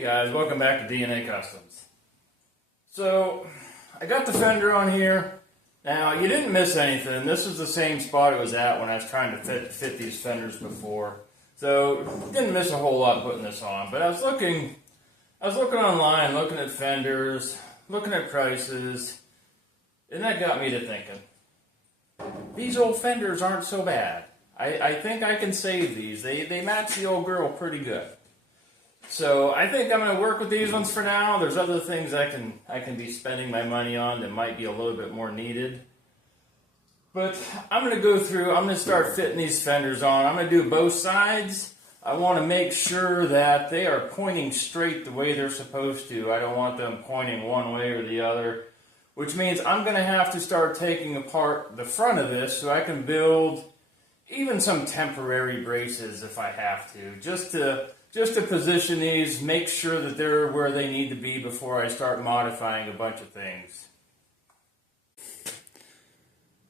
Hey guys, welcome back to DNA Customs. So, I got the fender on here. Now, you didn't miss anything. This is the same spot it was at when I was trying to fit these fenders before. So, didn't miss a whole lot putting this on. But I was looking online, looking at fenders, looking at prices, and that got me to thinking, these old fenders aren't so bad. I think I can save these. They match the old girl pretty good. So I think I'm going to work with these ones for now. There's other things I can be spending my money on that might be a little bit more needed. But I'm going to go through, I'm going to start fitting these fenders on. I'm going to do both sides. I want to make sure that they are pointing straight the way they're supposed to. I don't want them pointing one way or the other. Which means I'm going to have to start taking apart the front of this so I can build even some temporary braces if I have to. Just to position these, make sure that they're where they need to be before I start modifying a bunch of things.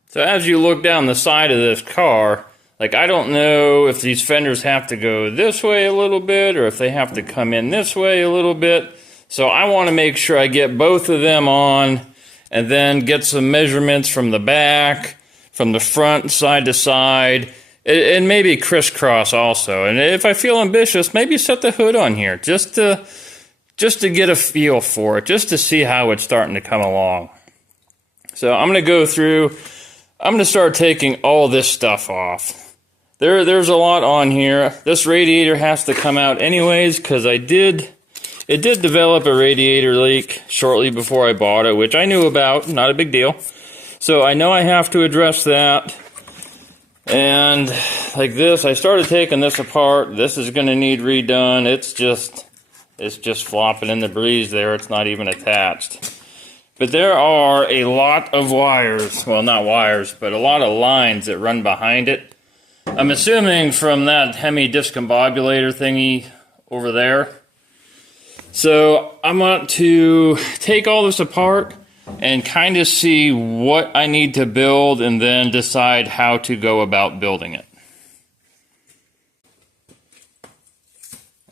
So as you look down the side of this car, like I don't know if these fenders have to go this way a little bit or if they have to come in this way a little bit. So I want to make sure I get both of them on and then get some measurements from the back, from the front, side to side, and maybe crisscross also. And if I feel ambitious, maybe set the hood on here just to get a feel for it, just to see how it's starting to come along. So I'm going to go through, I'm going to start taking all this stuff off. There's a lot on here. This radiator has to come out anyways because it did develop a radiator leak shortly before I bought it, which I knew about, not a big deal. So I know I have to address that. And like this, I started taking this apart. This is going to need redone. It's just flopping in the breeze there. It's not even attached. But there are a lot of wires. Well, not wires, but a lot of lines that run behind it. I'm assuming from that Hemi discombobulator thingy over there. So I want to take all this apart and kind of see what I need to build and then decide how to go about building it.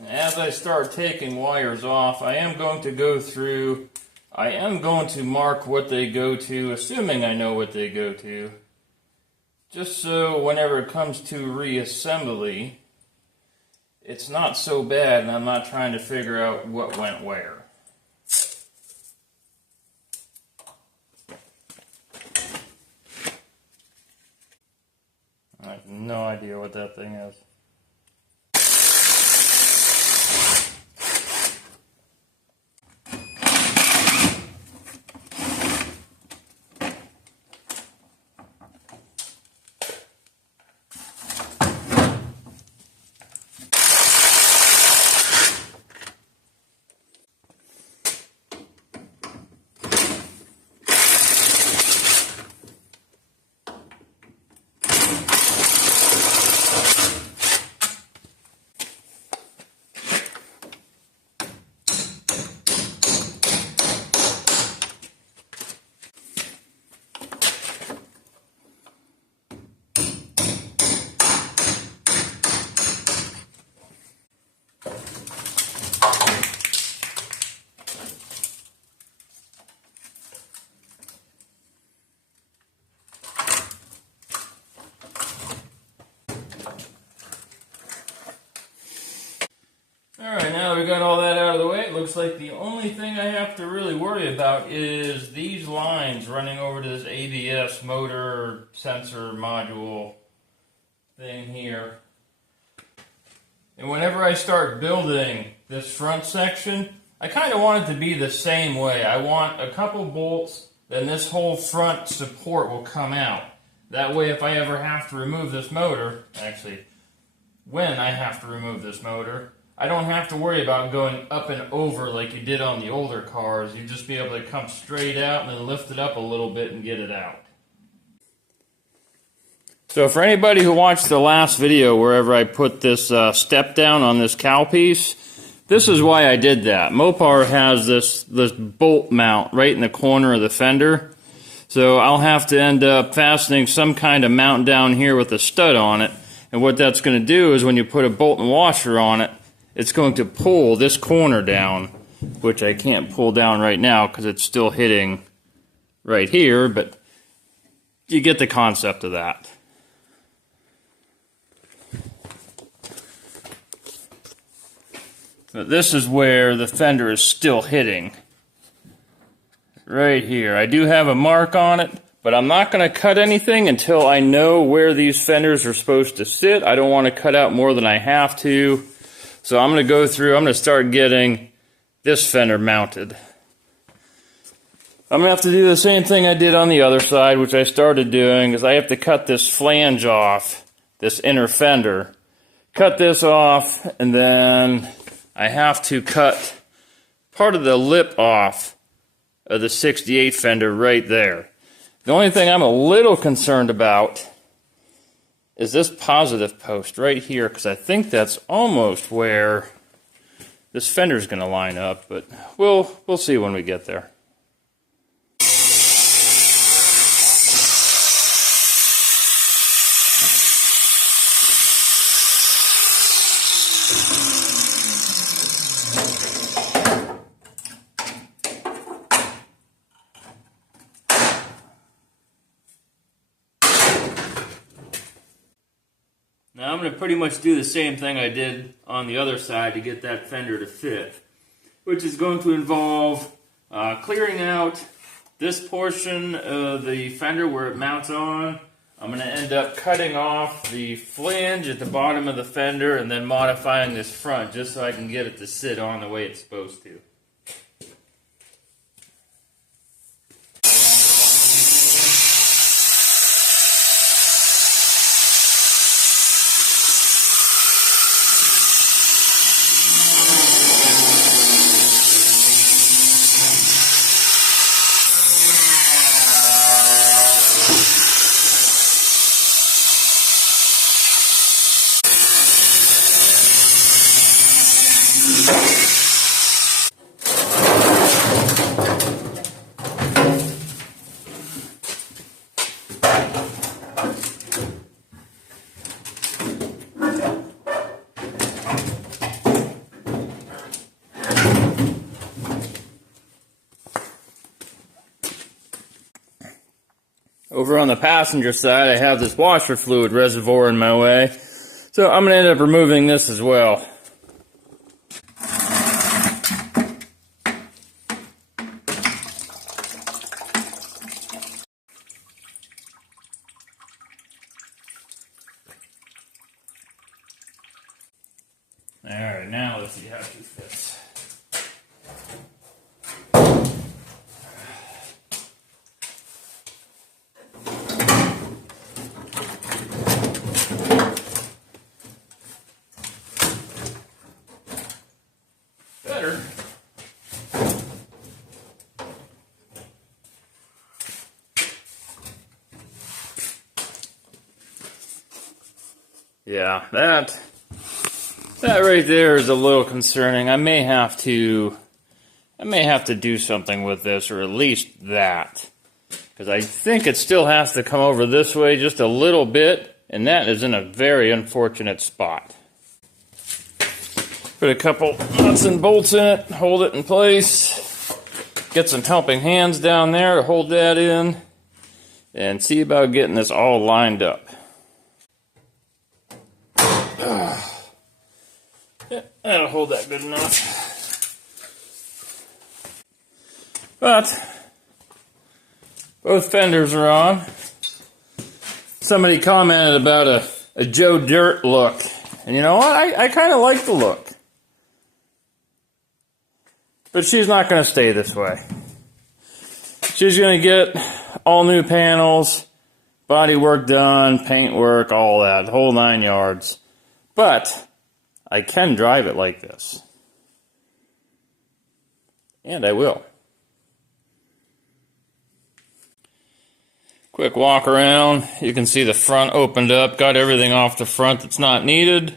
As I start taking wires off, I am going to go through, I am going to mark what they go to, assuming I know what they go to, just so whenever it comes to reassembly, it's not so bad and I'm not trying to figure out what went where. I have no idea what that thing is. Alright, now that we got all that out of the way, it looks like the only thing I have to really worry about is these lines running over to this ABS motor sensor module thing here. And whenever I start building this front section, I kind of want it to be the same way. I want a couple bolts, then this whole front support will come out. That way if I ever have to remove this motor, actually, when I have to remove this motor, I don't have to worry about going up and over like you did on the older cars. You'd just be able to come straight out and then lift it up a little bit and get it out. So for anybody who watched the last video wherever I put this step down on this cowl piece, this is why I did that. Mopar has this bolt mount right in the corner of the fender. So I'll have to end up fastening some kind of mount down here with a stud on it. And what that's going to do is when you put a bolt and washer on it, it's going to pull this corner down, which I can't pull down right now because it's still hitting right here, but you get the concept of that. But this is where the fender is still hitting. Right here. I do have a mark on it, but I'm not going to cut anything until I know where these fenders are supposed to sit. I don't want to cut out more than I have to. So I'm going to go through, I'm going to start getting this fender mounted. I'm going to have to do the same thing I did on the other side, which I started doing, is I have to cut this flange off, this inner fender. Cut this off, and then I have to cut part of the lip off of the 68 fender right there. The only thing I'm a little concerned about is this positive post right here, because I think that's almost where this fender's going to line up, but we'll see when we get there. Now I'm going to pretty much do the same thing I did on the other side to get that fender to fit, which is going to involve clearing out this portion of the fender where it mounts on. I'm going to end up cutting off the flange at the bottom of the fender and then modifying this front just so I can get it to sit on the way it's supposed to. Over on the passenger side, I have this washer fluid reservoir in my way, so I'm going to end up removing this as well. Alright, now let's see how she fits. Better. Yeah, that right there is a little concerning. I may have to do something with this, or at least that, because I think it still has to come over this way just a little bit, and that is in a very unfortunate spot. Put a couple nuts and bolts in it, hold it in place, get some helping hands down there to hold that in, and see about getting this all lined up. Yeah, that'll hold that good enough. But both fenders are on. Somebody commented about a Joe Dirt look. And you know what? I kind of like the look. But she's not going to stay this way. She's going to get all new panels, body work done, paint work, all that, the whole 9 yards. But I can drive it like this. And I will. Quick walk around. You can see the front opened up. Got everything off the front that's not needed.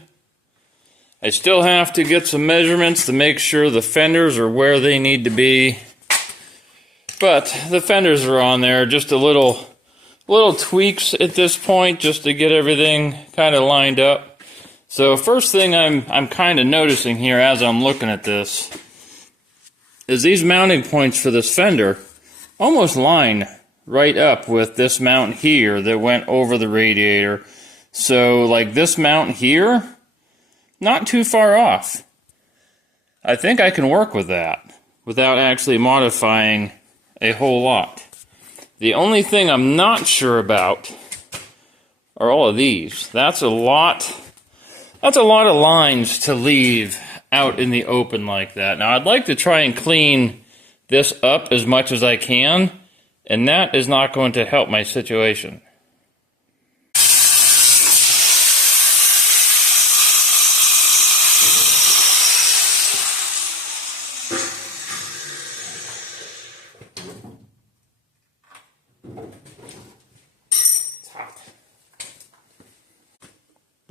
I still have to get some measurements to make sure the fenders are where they need to be. But the fenders are on there. Just a little tweaks at this point just to get everything kind of lined up. So first thing I'm kind of noticing here as I'm looking at this is these mounting points for this fender almost line right up with this mount here that went over the radiator. So like this mount here, not too far off. I think I can work with that without actually modifying a whole lot. The only thing I'm not sure about are all of these. That's a lot of lines to leave out in the open like that. Now I'd like to try and clean this up as much as I can, and that is not going to help my situation.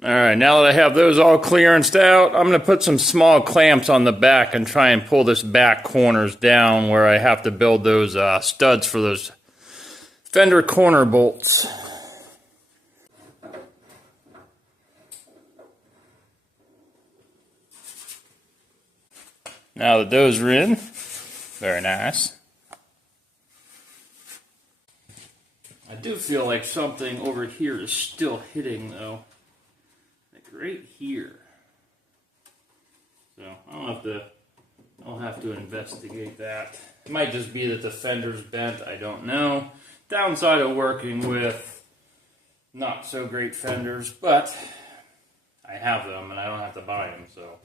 Alright, now that I have those all clearanced out, I'm going to put some small clamps on the back and try and pull this back corners down where I have to build those studs for those fender corner bolts. Now that those are in, very nice. I do feel like something over here is still hitting though. Right here. So I'll have to investigate that. It might just be that the fender's bent, I don't know. Downside of working with not so great fenders, but I have them and I don't have to buy them, so.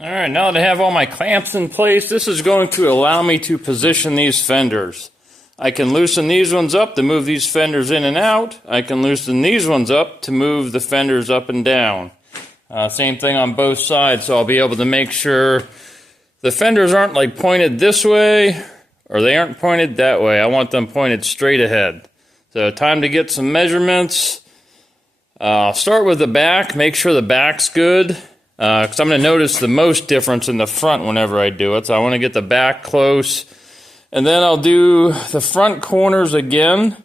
Alright, now that I have all my clamps in place, this is going to allow me to position these fenders. I can loosen these ones up to move these fenders in and out. I can loosen these ones up to move the fenders up and down. Same thing on both sides, so I'll be able to make sure the fenders aren't like pointed this way or they aren't pointed that way. I want them pointed straight ahead. So time to get some measurements. I'll start with the back, make sure the back's good. Because I'm going to notice the most difference in the front whenever I do it. So I want to get the back close. And then I'll do the front corners again.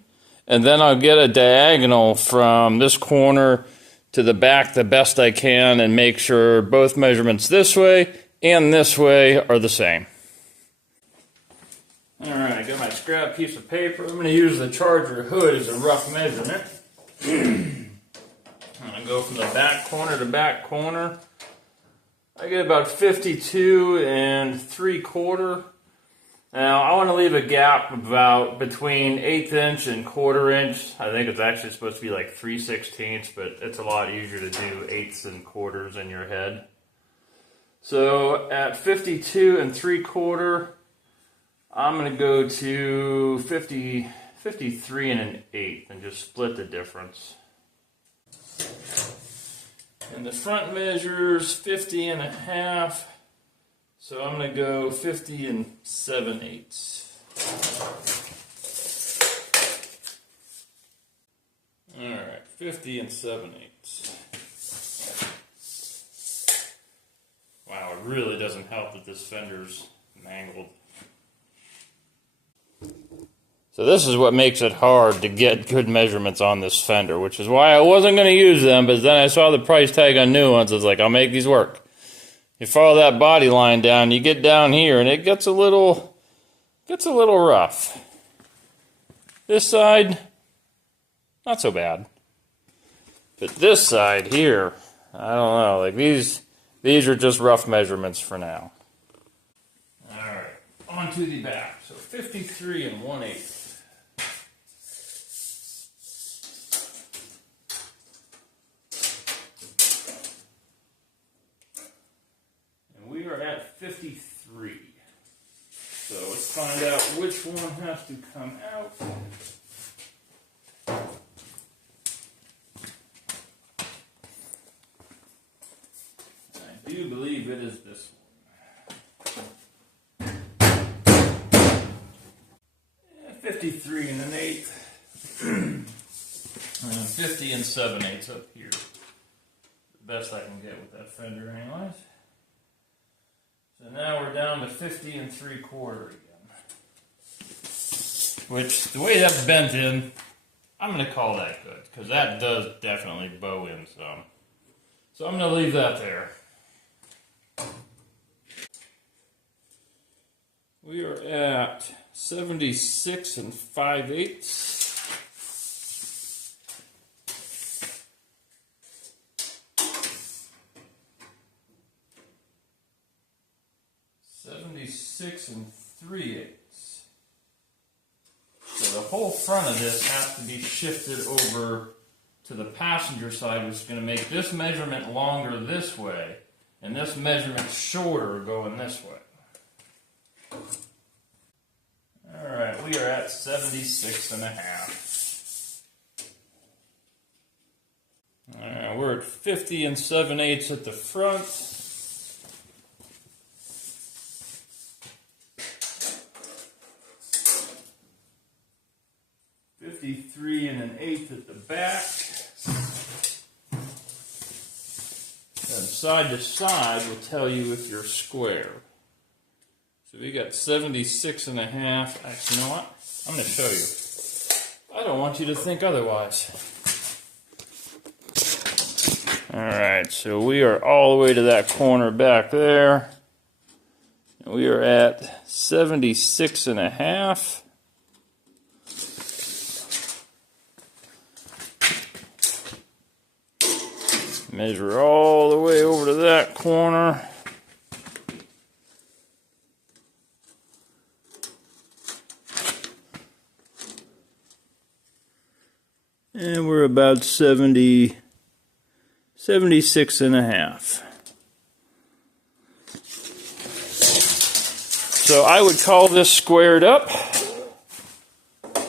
And then I'll get a diagonal from this corner to the back the best I can and make sure both measurements this way and this way are the same. Alright, I got my scrap piece of paper. I'm going to use the Charger hood as a rough measurement. I'm going to go from the back corner to back corner. I get about 52 3/4. Now I want to leave a gap about between 1/8 inch and 1/4 inch. I think it's actually supposed to be like 3/16, but it's a lot easier to do 1/8 and 1/4 in your head. So at 52 3/4, I'm going to go to 53 1/8 and just split the difference. And the front measures 50 1/2, so I'm going to go 50 7/8. Alright, 50 7/8. Wow, it really doesn't help that this fender's mangled. So this is what makes it hard to get good measurements on this fender, which is why I wasn't going to use them, but then I saw the price tag on new ones. I was like, I'll make these work. You follow that body line down, you get down here, and it gets a little rough. This side, not so bad. But this side here, I don't know, like these are just rough measurements for now. Alright, on to the back. So 53 1/8. We are at 53. So let's find out which one has to come out. I do believe it is this one. 53 1/8. And 50 7/8 up here. the best I can get with that fender anyways. So now we're down to 50 3/4 again. Which, the way that's bent in, I'm going to call that good, because that does definitely bow in some. So I'm going to leave that there. We are at 76 5/8. Six 3/8. So the whole front of this has to be shifted over to the passenger side, which is going to make this measurement longer this way, and this measurement shorter going this way. Alright, we are at 76 1/2. Alright, we're at 50 7/8 at the front. 53 1/8 at the back. And side to side will tell you if you're square. So we got 76 1/2. Actually, you know what? I'm going to show you. I don't want you to think otherwise. Alright, so we are all the way to that corner back there. And we are at 76 1/2. Measure all the way over to that corner. And we're about 76 1/2. So I would call this squared up.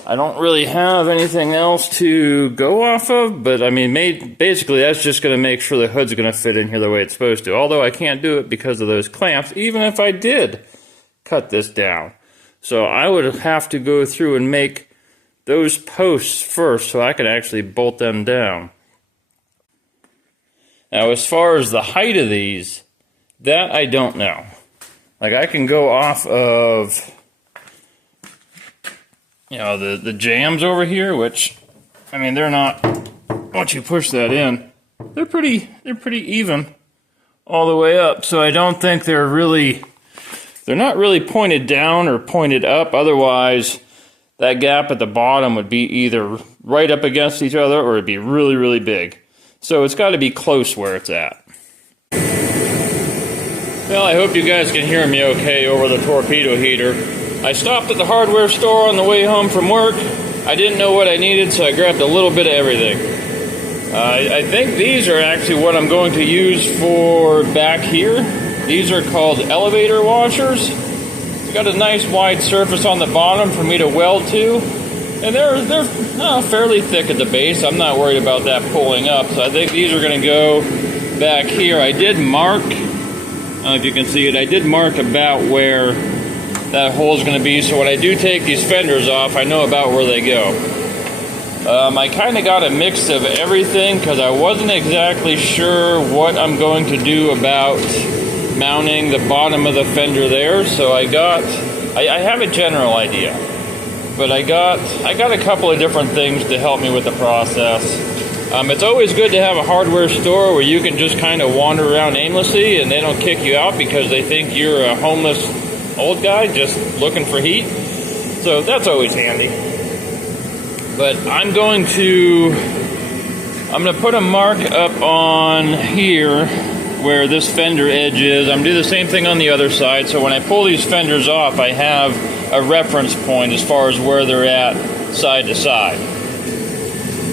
I don't really have anything else to go off of, but I mean, basically that's just going to make sure the hood's going to fit in here the way it's supposed to. Although I can't do it because of those clamps, even if I did cut this down. So I would have to go through and make those posts first so I could actually bolt them down. Now, as far as the height of these, that I don't know. Like, I can go off of, you know, the jams over here, which, I mean, they're not, once you push that in, they're pretty even all the way up. So I don't think they're not really pointed down or pointed up. Otherwise, that gap at the bottom would be either right up against each other or it'd be really, really big. So it's got to be close where it's at. Well, I hope you guys can hear me okay over the torpedo heater. I stopped at the hardware store on the way home from work. I didn't know what I needed, so I grabbed a little bit of everything. I think these are actually what I'm going to use for back here. These are called elevator washers. It's got a nice wide surface on the bottom for me to weld to. And they're fairly thick at the base. I'm not worried about that pulling up. So I think these are going to go back here. I did mark, I don't know if you can see it, I did mark about where that hole is going to be. So when I do take these fenders off, I know about where they go. I kind of got a mix of everything because I wasn't exactly sure what I'm going to do about mounting the bottom of the fender there. So I have a general idea. But I got a couple of different things to help me with the process. It's always good to have a hardware store where you can just kind of wander around aimlessly and they don't kick you out because they think you're a homeless old guy just looking for heat. So that's always handy. But I'm going to put a mark up on here where this fender edge is. I'm going to do the same thing on the other side. So when I pull these fenders off, I have a reference point as far as where they're at side to side.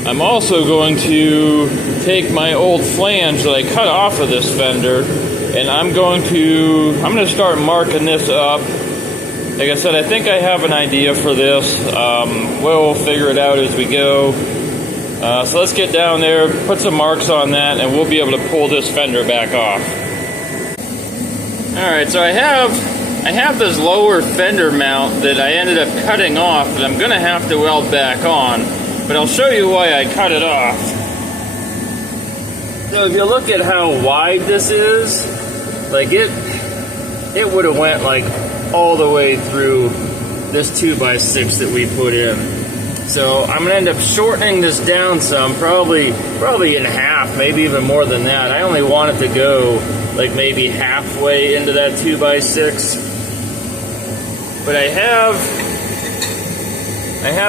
I'm also going to take my old flange that I cut off of this fender and I'm going to start marking this up. Like I said, I think I have an idea for this. We'll figure it out as we go. So let's get down there, put some marks on that, and we'll be able to pull this fender back off. Alright, so I have this lower fender mount that I ended up cutting off that I'm going to have to weld back on, but I'll show you why I cut it off. So if you look at how wide this is, like it would have went like all the way through this 2x6 that we put in. So I'm gonna end up shortening this down some, probably in half, maybe even more than that. I only want it to go like maybe halfway into that 2x6. But I have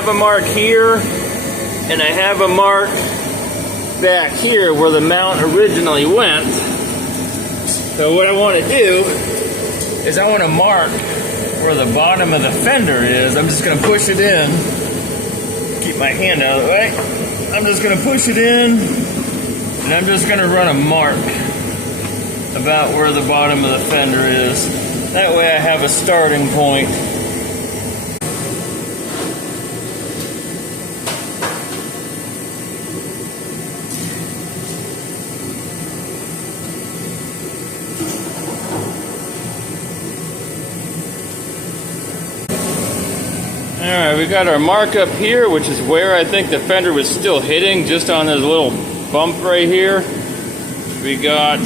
a mark here, and I have a mark back here where the mount originally went. So what I want to do is I want to mark where the bottom of the fender is. I'm just going to push it in. Keep my hand out of the way. I'm just going to push it in, and I'm just going to run a mark about where the bottom of the fender is. That way I have a starting point. Alright, we got our mark up here, which is where I think the fender was still hitting, just on this little bump right here. We got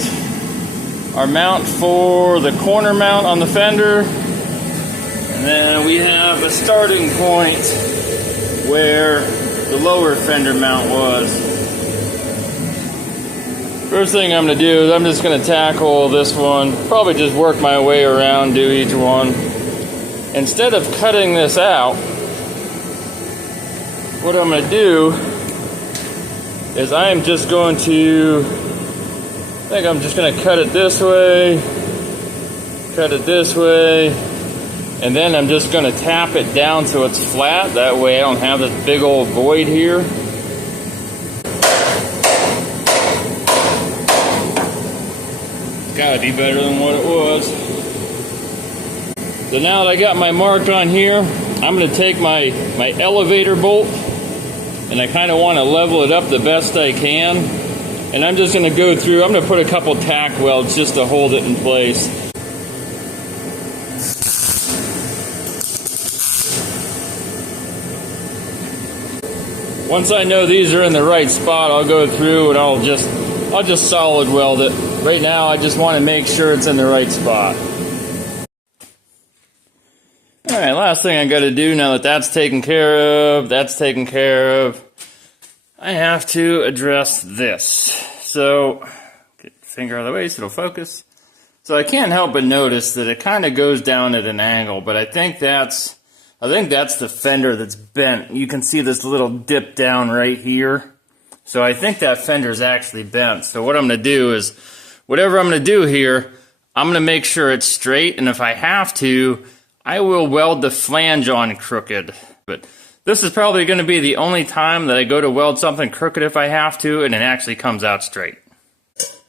our mount for the corner mount on the fender, and then we have a starting point where the lower fender mount was. First thing I'm going to do is I'm just going to tackle this one, probably just work my way around, do each one. Instead of cutting this out, what I'm going to do is I am just going to, I think I'm just going to cut it this way, and then I'm just going to tap it down so it's flat. That way I don't have this big old void here. It's got to be better than what it was. So now that I got my mark on here, I'm going to take my elevator bolt, and I kind of want to level it up the best I can. And I'm just going to go through, I'm going to put a couple tack welds just to hold it in place. Once I know these are in the right spot, I'll go through and I'll just solid weld it. Right now I just want to make sure it's in the right spot. Alright, last thing I got to do now that that's taken care of, I have to address this. So, get the finger out of the way so it'll focus. So I can't help but notice that it kind of goes down at an angle, but I think that's the fender that's bent. You can see this little dip down right here. So I think that fender's actually bent. So what I'm going to do is, whatever I'm going to do here, I'm going to make sure it's straight, and if I have to, I will weld the flange on crooked. But this is probably going to be the only time that I go to weld something crooked if I have to, and it actually comes out straight.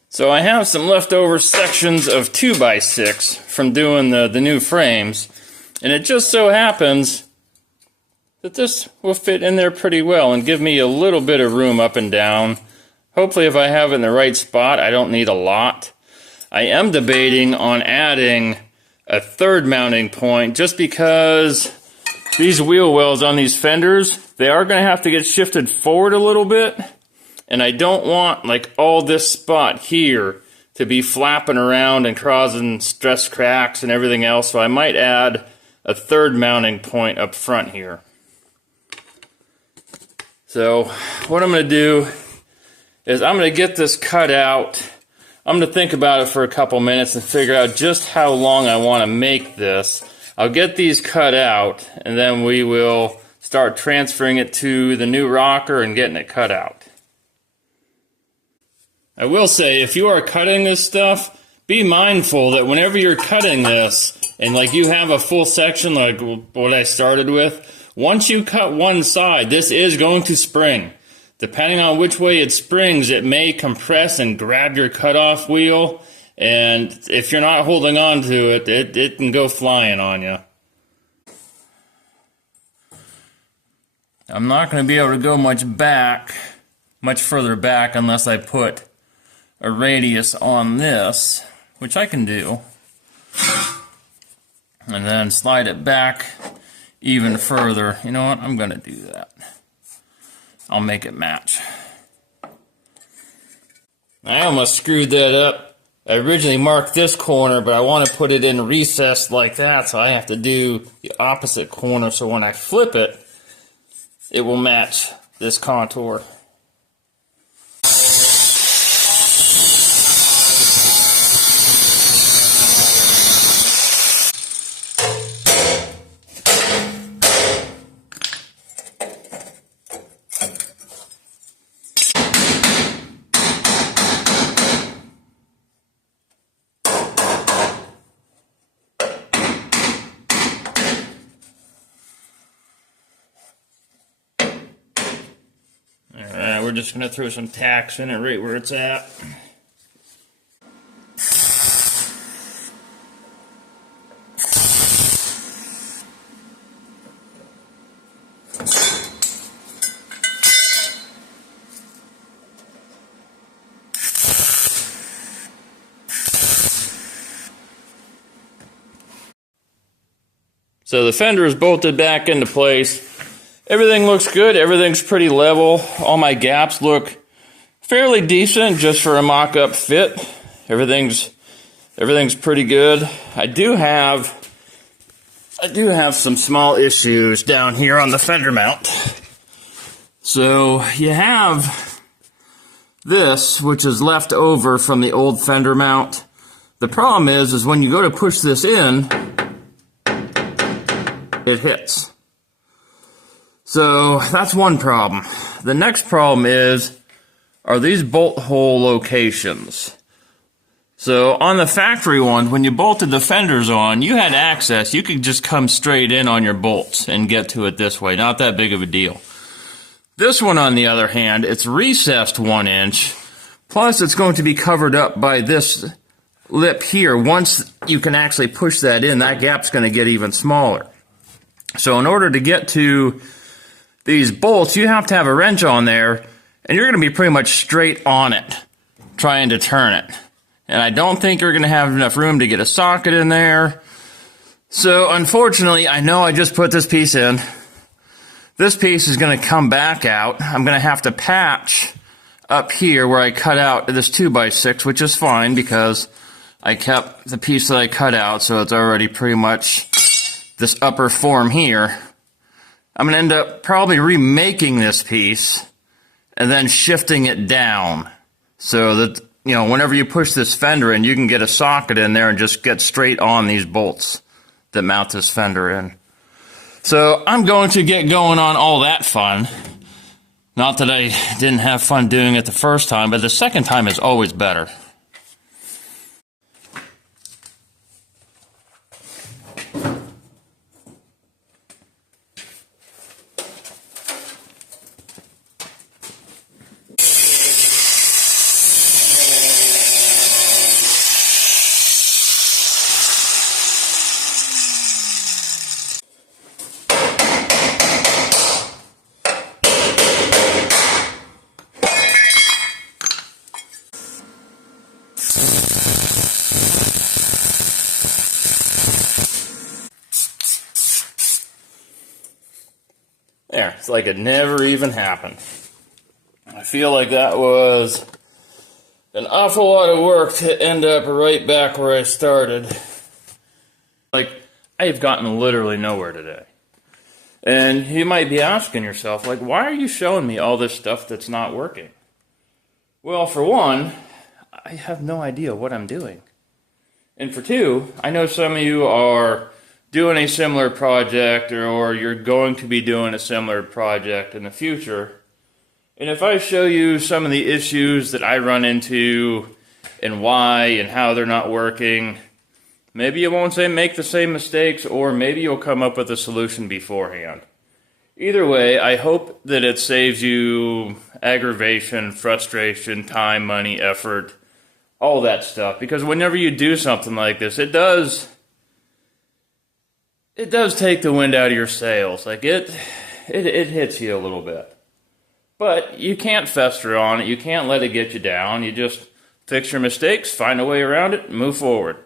So I have some leftover sections of 2x6 from doing the new frames, and it just so happens that this will fit in there pretty well and give me a little bit of room up and down. Hopefully if I have it in the right spot, I don't need a lot. I am debating on adding a third mounting point, just because these wheel wells on these fenders, they are going to have to get shifted forward a little bit, and I don't want like all this spot here to be flapping around and causing stress cracks and everything else, so I might add a third mounting point up front here. So what I'm going to do is I'm going to get this cut out. I'm going to think about it for a couple minutes and figure out just how long I want to make this. I'll get these cut out, and then we will start transferring it to the new rocker and getting it cut out. I will say, if you are cutting this stuff, be mindful that whenever you're cutting this, and like you have a full section like what I started with, once you cut one side, this is going to spring. Depending on which way it springs, it may compress and grab your cutoff wheel, and if you're not holding on to it, it can go flying on you. I'm not going to be able to go much further back unless I put a radius on this, which I can do, and then slide it back even further. You know what? I'm going to do that. I'll make it match. I almost screwed that up. I originally marked this corner, but I want to put it in recessed like that, so I have to do the opposite corner, so when I flip it, it will match this contour. Alright, we're just going to throw some tacks in it right where it's at. So the fender is bolted back into place. Everything looks good. Everything's pretty level. All my gaps look fairly decent just for a mock-up fit. Everything's pretty good. I do have some small issues down here on the fender mount. So you have this, which is left over from the old fender mount. The problem is when you go to push this in, it hits. So that's one problem. The next problem are these bolt hole locations. So on the factory one, when you bolted the fenders on, you had access. You could just come straight in on your bolts and get to it this way. Not that big of a deal. This one, on the other hand, it's recessed 1 inch. Plus, it's going to be covered up by this lip here. Once you can actually push that in, that gap's going to get even smaller. So in order to get to these bolts, you have to have a wrench on there, and you're going to be pretty much straight on it, trying to turn it. And I don't think you're going to have enough room to get a socket in there. So unfortunately, I know I just put this piece in. This piece is going to come back out. I'm going to have to patch up here where I cut out this 2x6, which is fine because I kept the piece that I cut out, so it's already pretty much this upper form here. I'm going to end up probably remaking this piece and then shifting it down so that, you know, whenever you push this fender in, you can get a socket in there and just get straight on these bolts that mount this fender in. So I'm going to get going on all that fun. Not that I didn't have fun doing it the first time, but the second time is always better. There, it's like it never even happened. I feel like that was an awful lot of work to end up right back where I started. Like, I have gotten literally nowhere today. And you might be asking yourself, like, why are you showing me all this stuff that's not working? Well, for one, I have no idea what I'm doing. And for two, I know some of you are doing a similar project or you're going to be doing a similar project in the future. And if I show you some of the issues that I run into and why and how they're not working, maybe you won't make the same mistakes, or maybe you'll come up with a solution beforehand. Either way, I hope that it saves you aggravation, frustration, time, money, effort, all that stuff. Because whenever you do something like this, it does take the wind out of your sails. Like it hits you a little bit. But you can't fester on it. You can't let it get you down. You just fix your mistakes, find a way around it, and move forward.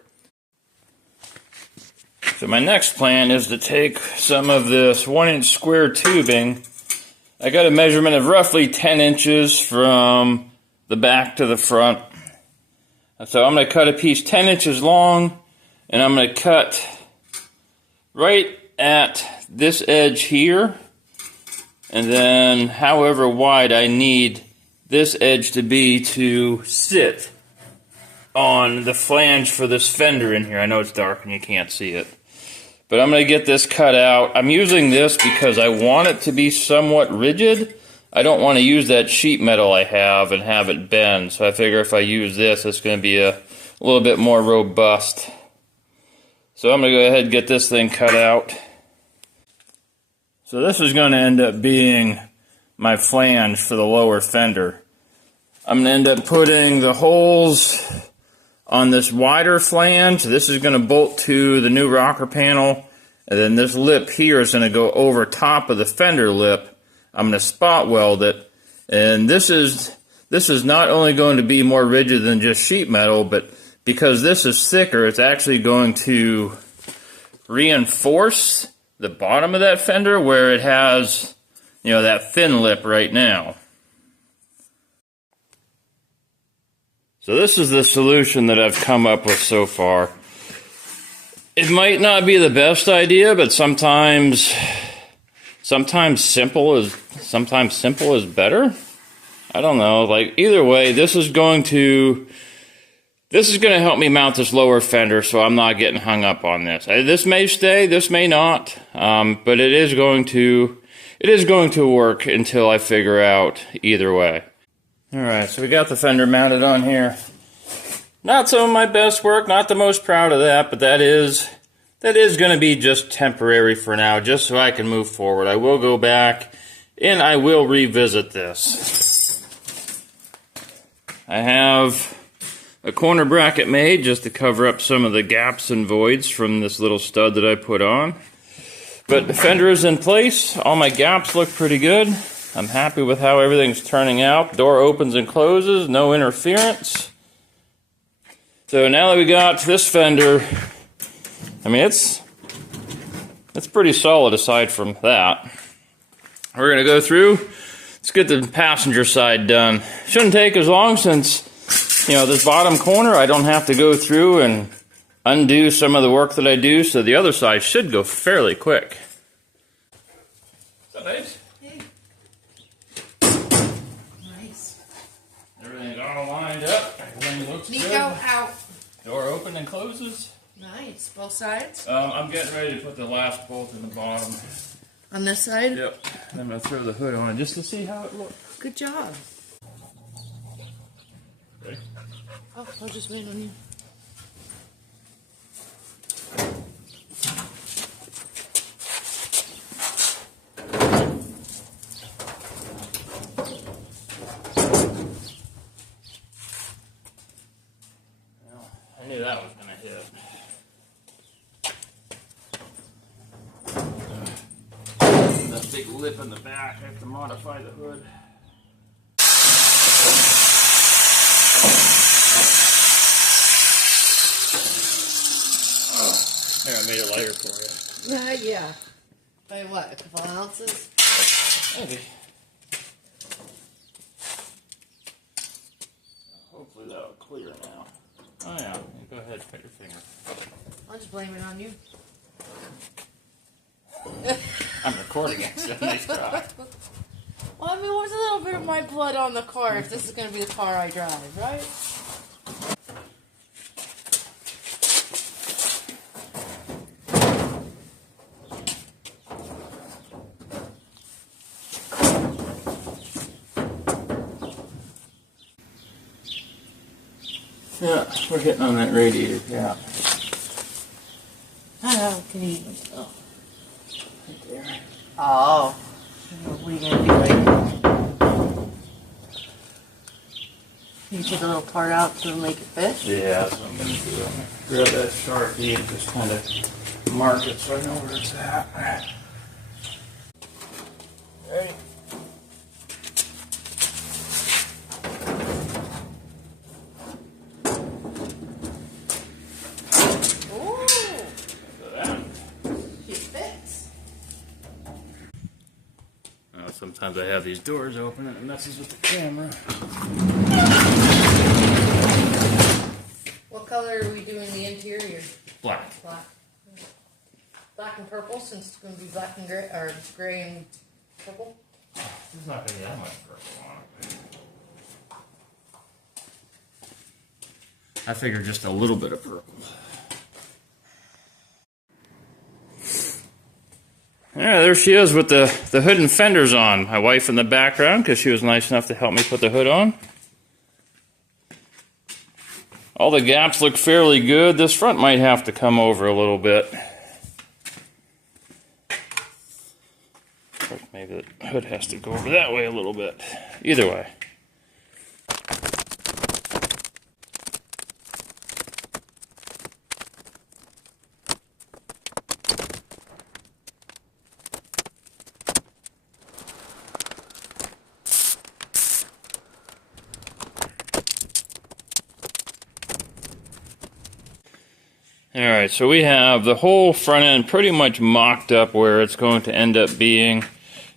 So my next plan is to take some of this 1-inch square tubing. I got a measurement of roughly 10 inches from the back to the front. So I'm going to cut a piece 10 inches long, and I'm going to cut right at this edge here, and then however wide I need this edge to be to sit on the flange for this fender in here. I know it's dark and you can't see it, but I'm going to get this cut out. I'm using this because I want it to be somewhat rigid. I don't want to use that sheet metal I have and have it bend, so I figure if I use this, it's going to be a little bit more robust. So I'm going to go ahead and get this thing cut out. So this is going to end up being my flange for the lower fender. I'm going to end up putting the holes on this wider flange. This is going to bolt to the new rocker panel, and then this lip here is going to go over top of the fender lip. I'm going to spot weld it, and this is not only going to be more rigid than just sheet metal, but because this is thicker, it's actually going to reinforce the bottom of that fender where it has, that thin lip right now. So this is the solution that I've come up with so far. It might not be the best idea, but sometimes simple is better. I don't know. Like, either way, this is going to help me mount this lower fender, so I'm not getting hung up on this. This may stay, this may not, but it is going to work until I figure out either way. All right, so we got the fender mounted on here. Not some of my best work, not the most proud of that, but that is going to be just temporary for now, just so I can move forward. I will go back and I will revisit this. I have a corner bracket made just to cover up some of the gaps and voids from this little stud that I put on. But the fender is in place. All my gaps look pretty good. I'm happy with how everything's turning out. Door opens and closes, no interference. So now that we got this fender, I mean, it's pretty solid aside from that. We're going to go through. Let's get the passenger side done. Shouldn't take as long since, this bottom corner, I don't have to go through and undo some of the work that I do, so the other side should go fairly quick. What's up, babes? Hey. Nice. Everything's all lined up. Everything looks Nico, good. out. Door open and closes. Nice. Both sides? I'm getting ready to put the last bolt in the bottom. On this side? Yep. I'm going to throw the hood on it just to see how it looks. Good job. Okay. Oh, I'll just wait on you. Well, I knew that was going to hit. That big lip in the back, I have to modify the hood. Here, I made it lighter for you. Yeah. By what? A couple ounces? Maybe. Hopefully that'll clear now. Oh yeah, go ahead, put your finger. I'll just blame it on you. I'm recording it, so nice try. Well, I mean, what's a little bit of my blood on the car if this is going to be the car I drive, right? Yeah, we're hitting on that radiator cap. Oh, can you... Oh. Right there. Oh. What are you going to do right now? You take a little part out to make it fit? Yeah, that's what I'm going to do. I'm going to grab that Sharpie and just kind of mark it so I know where it's at. Ready? Sometimes I have these doors open and it messes with the camera. Black. Black. Black and purple, since it's going to be black and gray, or gray and purple. There's not going to be that much purple on it. I figured just a little bit of purple. Yeah, there she is with the hood and fenders on. My wife in the background, because she was nice enough to help me put the hood on. All the gaps look fairly good. This front might have to come over a little bit. Maybe the hood has to go over that way a little bit. Either way. Alright, so we have the whole front end pretty much mocked up where it's going to end up being.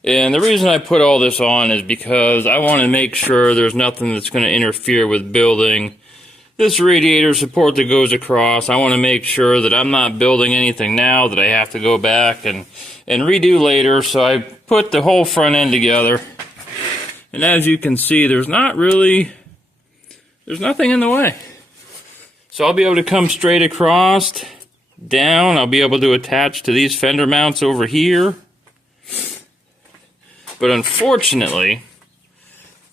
And the reason I put all this on is because I want to make sure there's nothing that's going to interfere with building this radiator support that goes across. I want to make sure that I'm not building anything now that I have to go back and redo later. So I put the whole front end together. And as you can see, there's nothing in the way. So I'll be able to come straight across, down. I'll be able to attach to these fender mounts over here. But unfortunately,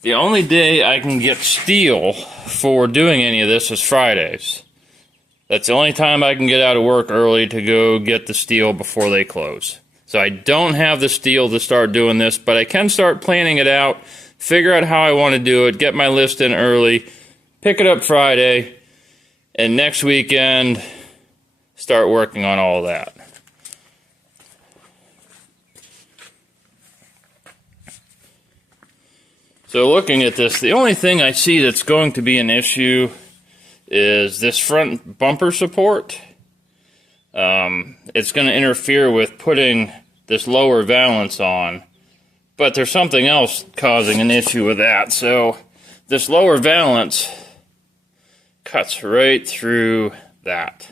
the only day I can get steel for doing any of this is Fridays. That's the only time I can get out of work early to go get the steel before they close. So I don't have the steel to start doing this, but I can start planning it out, figure out how I want to do it, get my list in early, pick it up Friday, and next weekend, start working on all that. So looking at this, the only thing I see that's going to be an issue is this front bumper support. It's going to interfere with putting this lower valance on, but there's something else causing an issue with that. So this lower valance cuts right through that.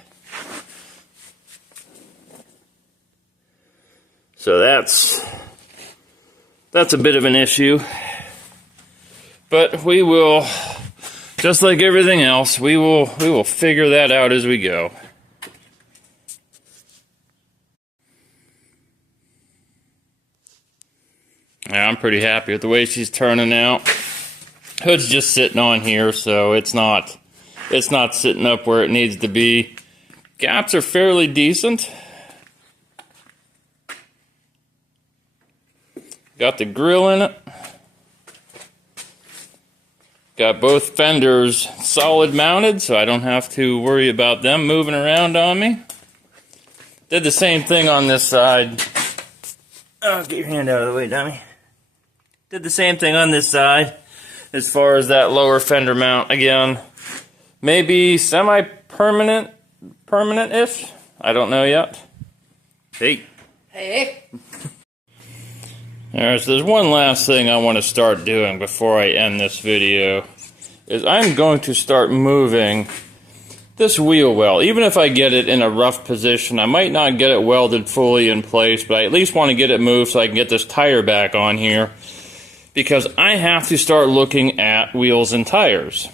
So that's a bit of an issue. But we will, just like everything else, we will figure that out as we go. Yeah, I'm pretty happy with the way she's turning out. Hood's just sitting on here, so it's not sitting up where it needs to be. Gaps are fairly decent. Got the grill in it. Got both fenders solid mounted, so I don't have to worry about them moving around on me. Did the same thing on this side. Oh, get your hand out of the way, dummy. Did the same thing on this side as far as that lower fender mount. Again, maybe semi-permanent, permanent-ish. I don't know yet. Hey. Hey. Alright, so there's one last thing I want to start doing before I end this video, is I'm going to start moving this wheel well. Even if I get it in a rough position, I might not get it welded fully in place, but I at least want to get it moved so I can get this tire back on here, because I have to start looking at wheels and tires.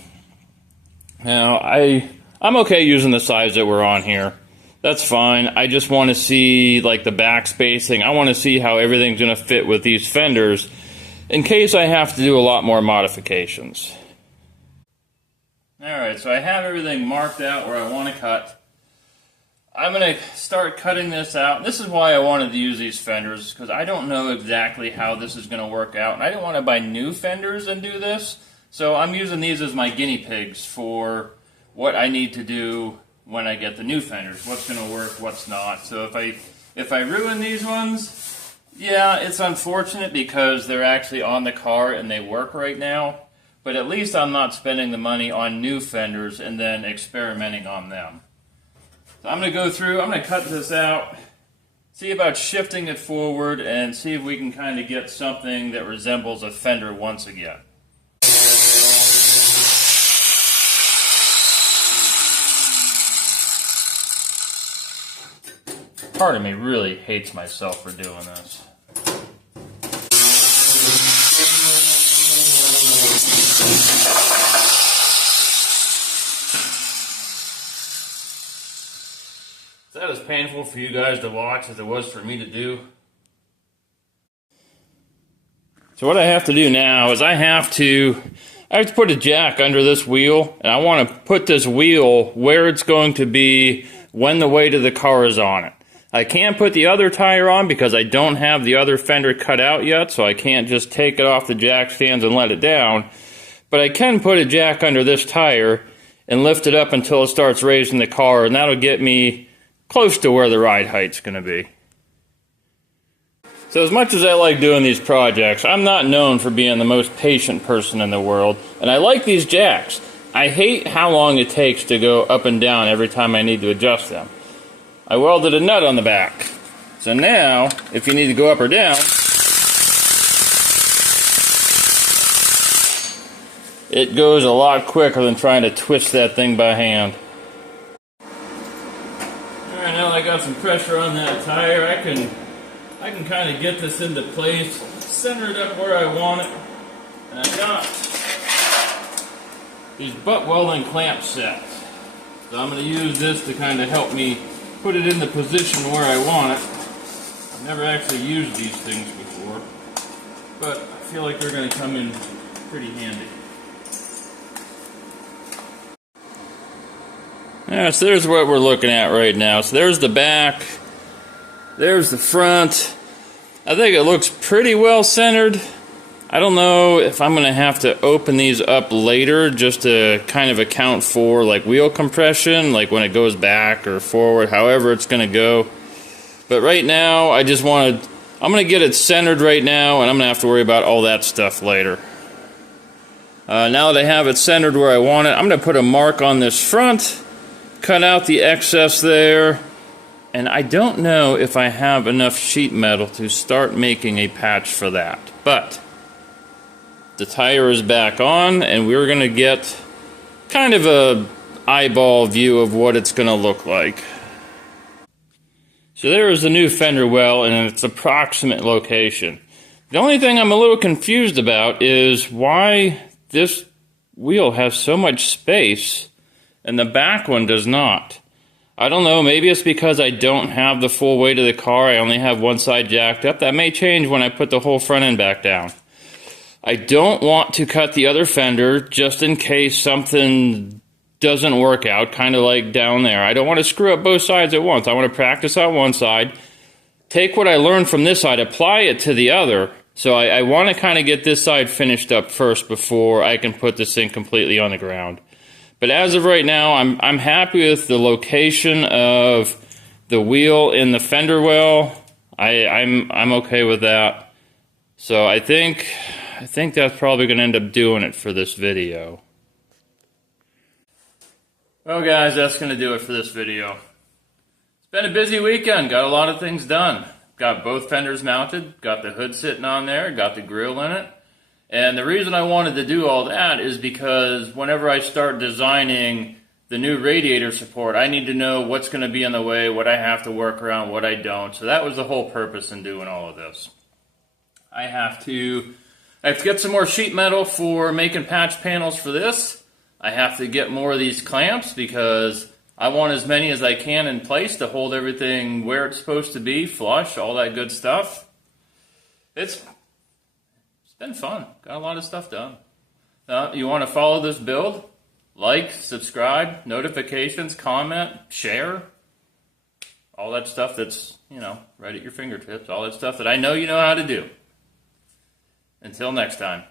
Now, I'm okay using the size that we're on here. That's fine. I just want to see like the back spacing. I want to see how everything's going to fit with these fenders in case I have to do a lot more modifications. Alright, so I have everything marked out where I want to cut. I'm going to start cutting this out. This is why I wanted to use these fenders, because I don't know exactly how this is going to work out. And I didn't want to buy new fenders and do this. So I'm using these as my guinea pigs for what I need to do when I get the new fenders. What's going to work, what's not. So if I ruin these ones, yeah, it's unfortunate because they're actually on the car and they work right now. But at least I'm not spending the money on new fenders and then experimenting on them. So I'm going to go through, I'm going to cut this out, see about shifting it forward, and see if we can kind of get something that resembles a fender once again. Part of me really hates myself for doing this. Is that as painful for you guys to watch as it was for me to do? So what I have to do now is I have to put a jack under this wheel, and I want to put this wheel where it's going to be when the weight of the car is on it. I can't put the other tire on because I don't have the other fender cut out yet, so I can't just take it off the jack stands and let it down. But I can put a jack under this tire and lift it up until it starts raising the car, and that'll get me close to where the ride height's going to be. So as much as I like doing these projects, I'm not known for being the most patient person in the world, and I like these jacks. I hate how long it takes to go up and down every time I need to adjust them. I welded a nut on the back. So now, if you need to go up or down, it goes a lot quicker than trying to twist that thing by hand. Alright, now that I got some pressure on that tire, I can kind of get this into place, center it up where I want it, and I got these butt welding clamp sets. So I'm going to use this to kind of help me put it in the position where I want it. I've never actually used these things before, but I feel like they're going to come in pretty handy. Yeah, so there's what we're looking at right now. So there's the back, there's the front. I think it looks pretty well centered. I don't know if I'm going to have to open these up later just to kind of account for like wheel compression, like when it goes back or forward, however it's going to go. But right now, I'm going to get it centered right now, and I'm going to have to worry about all that stuff later. Now that I have it centered where I want it, I'm going to put a mark on this front, cut out the excess there. And I don't know if I have enough sheet metal to start making a patch for that. But the tire is back on, and we're going to get kind of a eyeball view of what it's going to look like. So there is the new fender well in its approximate location. The only thing I'm a little confused about is why this wheel has so much space and the back one does not. I don't know, maybe it's because I don't have the full weight of the car, I only have one side jacked up. That may change when I put the whole front end back down. I don't want to cut the other fender just in case something doesn't work out, kind of like down there. I don't want to screw up both sides at once. I want to practice on one side, take what I learned from this side, apply it to the other. So I want to kind of get this side finished up first before I can put this thing completely on the ground. But as of right now, I'm happy with the location of the wheel in the fender well. I'm okay with that. So I think that's probably going to end up doing it for this video. Well guys, that's going to do it for this video. It's been a busy weekend, got a lot of things done. Got both fenders mounted, got the hood sitting on there, got the grill in it. And the reason I wanted to do all that is because whenever I start designing the new radiator support, I need to know what's going to be in the way, what I have to work around, what I don't. So that was the whole purpose in doing all of this. I have to get some more sheet metal for making patch panels for this. I have to get more of these clamps because I want as many as I can in place to hold everything where it's supposed to be, flush, all that good stuff. It's been fun. Got a lot of stuff done. You want to follow this build? Like, subscribe, notifications, comment, share. All that stuff that's, right at your fingertips. All that stuff that I know you know how to do. Until next time.